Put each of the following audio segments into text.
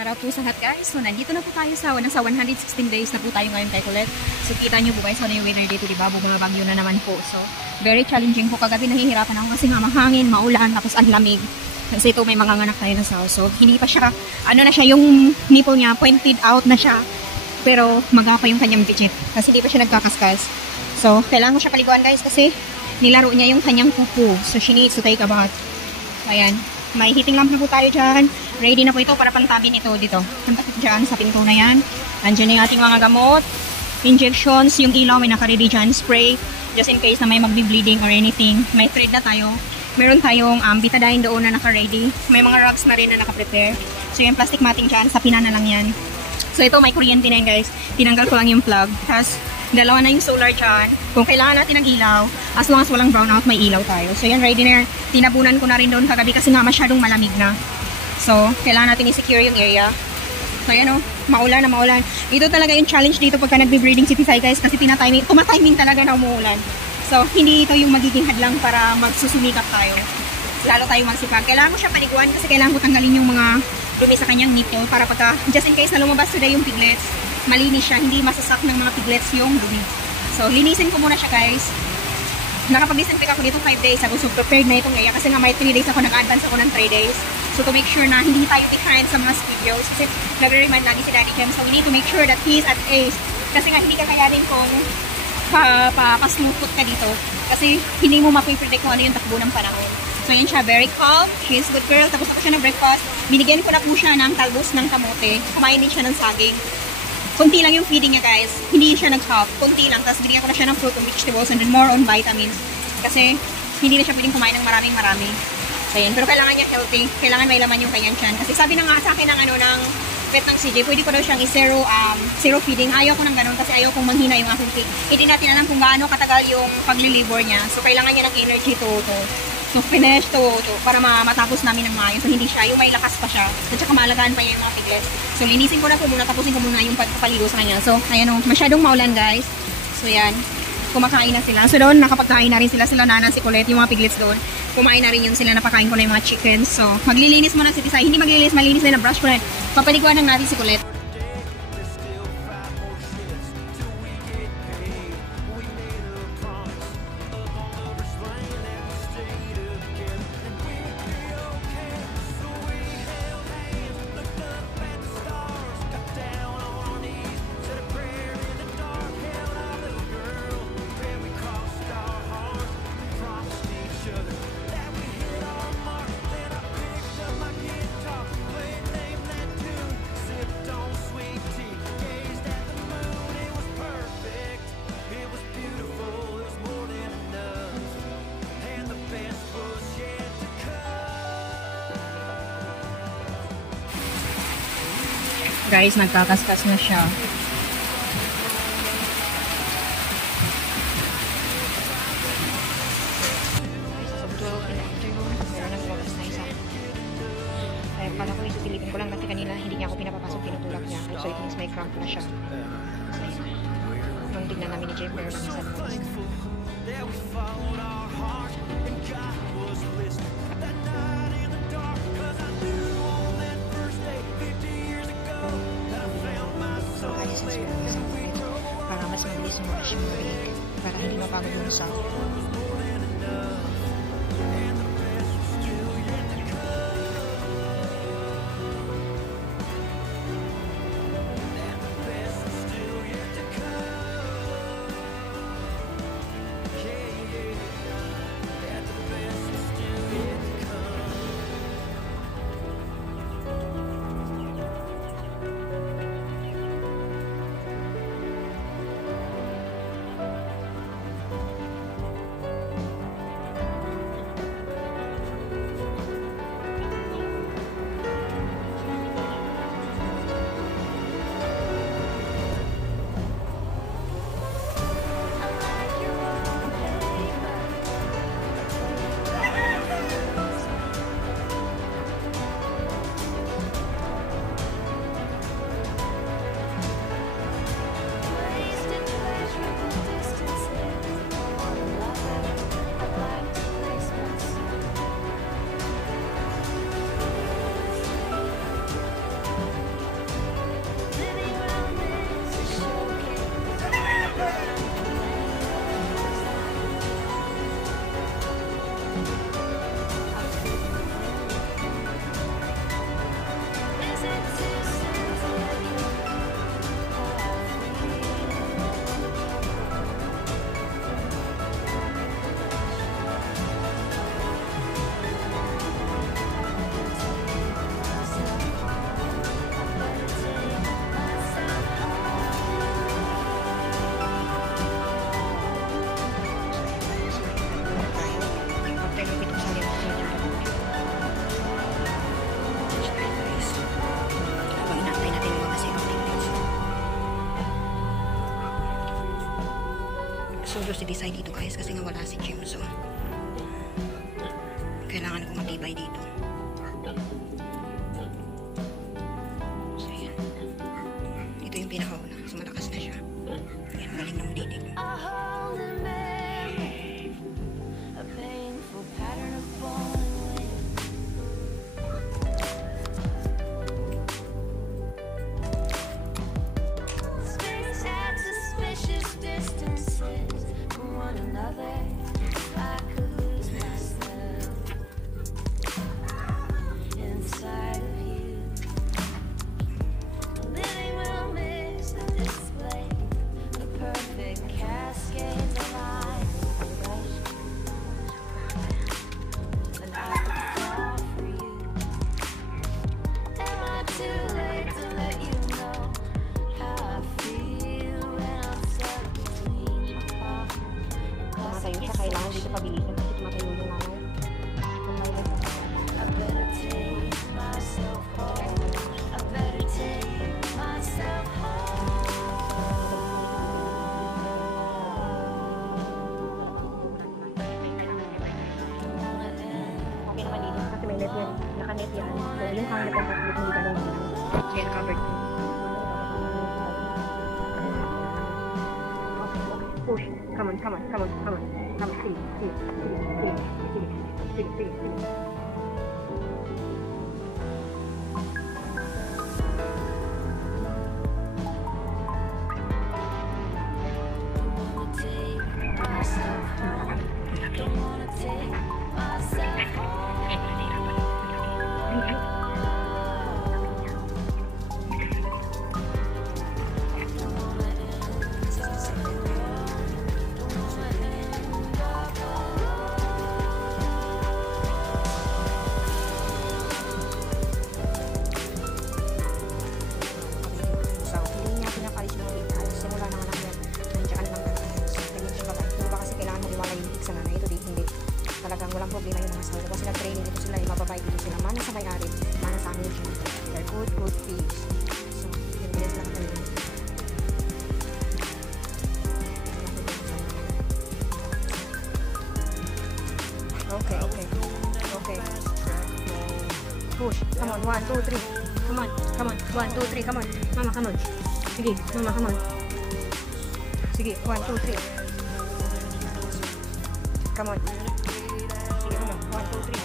araw po sa lahat guys. So nandito na po tayo sa 116 days na po tayo ngayon kay Colette. So kita nyo po guys, ano yung weather dito, diba? Bumabagyo na naman po. So very challenging po. Kagabi nahihirapan ako kasi nga mahangin, maulan, tapos ang lamig. Kasi ito may mga nganak tayo na sao. So hindi pa siya, ano na siya, yung nipple niya pointed out na siya. Pero magapa yung kanyang digit kasi hindi pa siya nagkakaskas. So kailangan ko siya paliguan guys kasi nilaro niya yung kanyang pupu. So she needs to take a bath. Ayan. May heating lamp na po tayo dyan. Ready na po ito para pantabin ito dito. Punta dyan sa pinto na yan. Andyan yung ating mga gamot. Injections. Yung ilaw may naka-ready dyan. Spray. Just in case na may magbi-bleeding or anything. May thread na tayo. Meron tayong betadine doon na naka-ready. May mga rugs na rin na naka-prepare. So yung plastic matting dyan. Sa pina na lang yan. So ito may kuryente na yan guys. Tinanggal ko lang yung plug. Tapos dalawa na yung solar dyan. Kung kailangan natin ng ilaw, as long as walang brownout, may ilaw tayo. So yan, ready na yan. Tinabunan ko na rin doon kagabi kasi nga masyadong malamig na. So, kailangan natin i-secure yung area. So yan o, maulan na maulan. Ito talaga yung challenge dito pagka nagbe-breeding si Tisay guys kasi tumatiming talaga na umuulan. So, hindi ito yung magiging hadlang para magsusumikap tayo. Lalo tayo magsipag. Kailangan ko siya paliguan kasi kailangan ko tanggalin yung mga dumi sa kanyang nipple para pagka, just in case na lumabas today yung piglets, malinis siya, hindi masasak ng mga piglets yung dumi. So, linisin ko muna siya guys. Nakapag-disinfect ako dito 5 days ago. So, prepared na itong area kasi nga may 3 days ako, nag-advance ako ng 3 days. So, to make sure na hindi tayo behind sa mga videos. Kasi nagre-remind lagi si Daddy Jem. So, we need to make sure that he is at ace. Kasi nga hindi kakayanin kung papaslupot ka dito. Kasi hindi mo mapipredict kung ano yung takbo ng panahon. So, yun siya. Very calm. She is good girl. Tapos ako siya ng breakfast. Binigyan ko na po siya ng talbos ng kamote. Kumain din siya ng saging. Kunti lang yung feeding niya guys. Hindi siya nag-half. Kunti lang. Tapos binigyan ko na siya ng fruit and vegetables and then more on vitamins. Kasi hindi na siya pwedeng kumain ng maraming-marami. So yun. Pero kailangan niya healthy. Kailangan may laman yung kanyang tiyan. Kasi sabi na nga sa akin ng pet ng CJ, pwede ko daw siyang zero feeding. Ayaw ko ng ganun kasi ayaw kong manghina yung aking feed. Hindi natin alam kung gaano katagal yung pag-labor niya. So kailangan niya ng energy to finish to para matapos namin ng maayos. So hindi siya, yung may lakas pa siya. At saka maalagaan pa niya yung mga piglets. So linisin ko na po muna, tapusin ko muna yung pagpapaligo sa kanya. So ayan o, masyadong maulan guys. So yan, kumakain na sila. So doon, nakapagkain na rin sila Nana, si Colette, yung mga piglets doon. Kumain na rin yun sila, napakain ko na yung mga chickens. So maglilinis muna si Tisay. Hindi maglilinis, malinis na brush ko na. Papaliguan lang natin si Colette. Guys, nagkakaskas na siya. Ay, pala ko isutilitin ko lang kasi kanina hindi niya ako pinapapasok, tinutulak niya ako. So it means may cramp na siya. Nung tignan namin ni Jay, pero minsan mo. Para mas mabilis mo na siyang break para hindi mapagod mo sa nagsusulo si Desai dito guys kasi nga wala si Jim. So, kailangan ko matibay dito. So, yan. Ito yung pinakauna. So, malakas na siya. Yan, galing ng dinig. Kailangan dito pabilisan kasi tumatayo yung nanay. Okay naman dito kasi may net yan. Naka-net yan. So yung hangin na pag-net hindi ka lang. Yan, covered. Push. Come on, come on, come on, come on. Come on, sige. Talagang walang problema yung mga asawa kasi nag-training dito sila, mababay dito sila, mana sa may-ari, mana sa amin dyan. They're good fish. So, yung bilis lang tayo. Okay. Push. Come on, 1, 2, 3. Come on. 1, 2, 3. Come on. Mama, come on. Sige, mama, come on. Sige, 1, 2, 3. Come on. 1, 2, 3.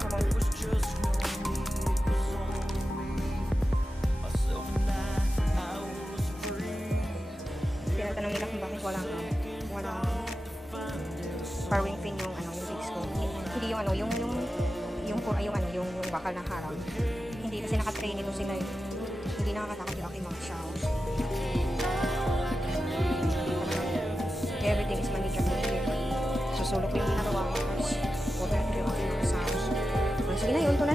Come on. Tinatanong nila kung bakit walang farming fin yung pigs ko. Hindi yung bakal na harang. Hindi kasi nakatrain ito sila. Hindi nakakatakot yung aking mga chows. Everything is manageable here. Susulok ko yung ginagawa ko first. Over natin yung aking mga sounds. Sige na, iyon ko na.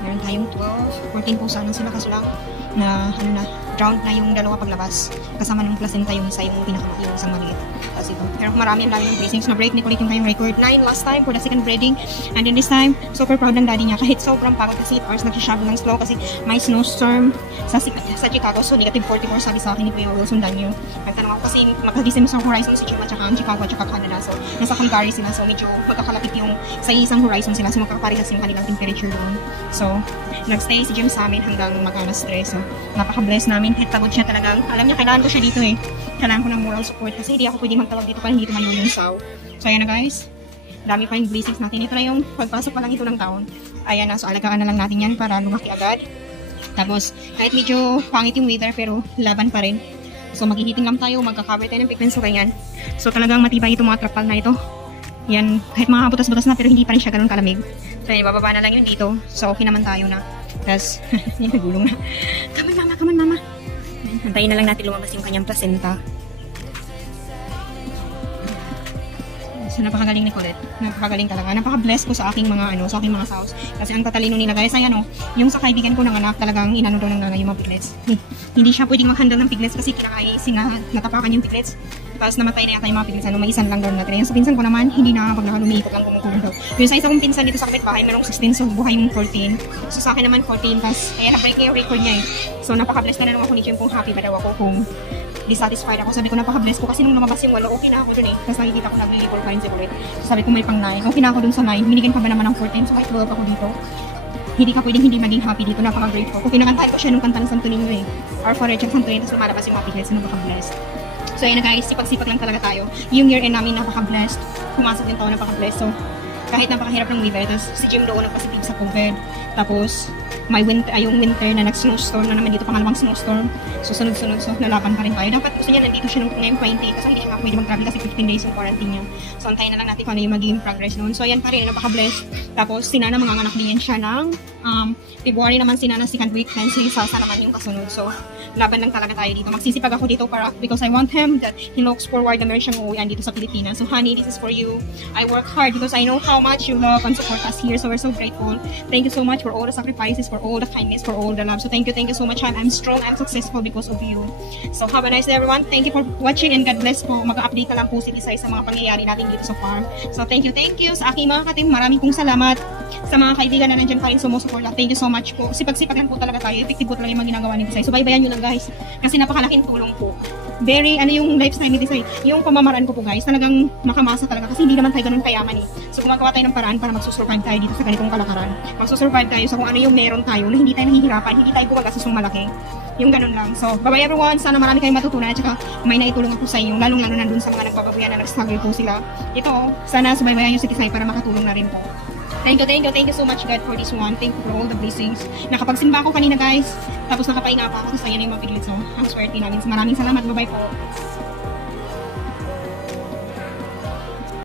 Meron tayong 12, 14 po sana sila kaso lang na drowned na yung dalawa paglabas. Kasama ng placenta yung isa yung yung isang maliit. Tapos ito. Pero marami ang dami ng blessings. Na-break ni kulit yung kayong record. 9 last time for the second breeding. And then this time, super proud ng daddy niya. Kahit sobrang pagod kasi 8 hours nagsishove ng slow kasi may snowstorm sa Chicago. So negative 44 sabi sa akin ni Kuya Wilson Danyo. Nagtanong ako kasi magkagising sa horizon si Chiba tsaka ang Chicago at Canada. So nasa Hungary sila. So medyo magkakalapit yung sa isang horizon sila. So magkakaparehas yung kanilang temperature doon. So nagstay si Jim sa amin hanggang mag-alas 3. So napaka-bless namin. Kahit pagod siya talagang. Alam niya kailangan ko siya dito eh. Kailangan ko ng moral support kasi hindi ako pwede magtawag dito para hindi tumayo yung saw. So ayan na guys. Dami pa yung blessings natin. Ito na yung pagpasok pa lang ito ng taon. Ayan na. So alagaan na lang natin yan para lumaki agad. Tapos kahit medyo pangit yung weather pero laban pa rin. So maghihiting lang tayo. Magka-cover tayo ng pigments. So ganyan. So talagang matibay itong mga trapal na ito. Yan. Kahit mga butas-butas na pero hindi pa rin siya ganun kalamig. So yan. Bababa na lang yun dito. So okay naman tayo na. Tapos yan. Nagulong na. Come on mama. Antayin na lang natin lumabas yung kanyang placenta. napakagaling ni Colette. Napakagaling talaga. Napaka-bless ko sa aking mga sa aking mga spouse. Kasi ang tatalino nila guys ay yung sa kaibigan ko ng anak talagang inano daw ng nanay yung mga piglets. Hindi siya pwedeng mag-handle ng piglets kasi natapakan yung piglets. Tapos namatay na yata yung mga piglets, may isan lang daw natin. So pinsan ko naman, hindi na pag lumiikot lang kumukulong daw. Yung sa isa kong pinsan dito sa kapitbahay, merong 16, so buhay mong 14. So sa akin naman 14, tapos ayan, na-break yung record niya eh. So napaka-bless na naman ako ni Jim kung happy ba daw ako kung dissatisfied ako. Sabi ko napaka-bless ko kasi nung lumabas yung 8, okay na ako dun eh. Tapos nakikita ko naglilibor pa rin si Colette. So sabi ko may pang 9, okay na ako dun sa 9. Binigyan pa ba naman ng 14, so may 12 ako dito. Hindi ka pwedeng hindi maging happy dito, napaka-grateful. Kung kinakantahan ko siya nung kanta ng Santo Niño eh. Our Father, Santo Niño, tapos lumalabas yung mga piglets, napaka-blessed. So ayun na guys, sipag-sipag lang talaga tayo. Yung year end namin napaka-blessed. Pumasok din taon napaka-blessed. So kahit napakahirap ng weather, tapos si Jim doon nagpositive sa COVID. Tapos may winter, yung winter na nag-snowstorm na naman dito, pangalawang snowstorm. So sunod-sunod, so nalaban pa rin tayo. Dapat gusto niya nandito siya ngayong 20, kasi hindi niya pwede mag-travel kasi 15 days yung quarantine niya. So antayin na lang natin kung ano yung magiging progress noon. So ayan pa rin, napaka-blessed. Tapos sinana mga anak din siya ng February naman sinana second week, then sa naman yung kasunod. So laban lang talaga tayo dito. Magsisipag ako dito because I want him that he looks forward na meron siyang uuwian dito sa Pilipinas. So honey, this is for you. I work hard because I know how much you love and support us here. So we're so grateful. Thank you so much for all the sacrifices, for all the kindness, for all the love. So thank you so much. I'm strong, I'm successful because of you. So have a nice day everyone. Thank you for watching and God bless po. Mag-update na lang po si Tisay sa mga pangyayari natin dito sa farm. So thank you sa aking mga katim. Maraming pong salamat sa mga kaibigan na nandyan pa rin sumusuporta. Thank you so much po. Sipag-sipag lang po talaga tayo. Effective po talaga yung mga ginagawa ni Tisay. So baybayan nyo lang guys. Kasi napakalaking tulong po. Very, yung lifestyle ni Tisay. Yung pamamaraan ko po guys, talagang makamasa talaga. Kasi hindi naman tayo ganun kayaman eh. So gumagawa tayo ng paraan para magsusurvive tayo dito sa ganitong kalakaran. Magsusurvive tayo sa kung ano yung meron tayo na hindi tayo nahihirapan, hindi tayo gumagastos ng malaki. Yung ganun lang. So, bye-bye everyone. Sana marami kayong matutunan at saka may naitulong ako sa inyo. Lalong-lalo na dun sa mga nagpapabuyan na nag-struggle po sila. Ito, sana subaybayan nyo si Tisay para makatulong na rin po. Thank you so much God for this one. Thank you for all the blessings. Nakapagsimba ako kanina guys. Tapos nakapahinga pa ako. Tapos ayan na yung mga piglits. So, ang swerte namin. So, maraming salamat. Bye-bye po.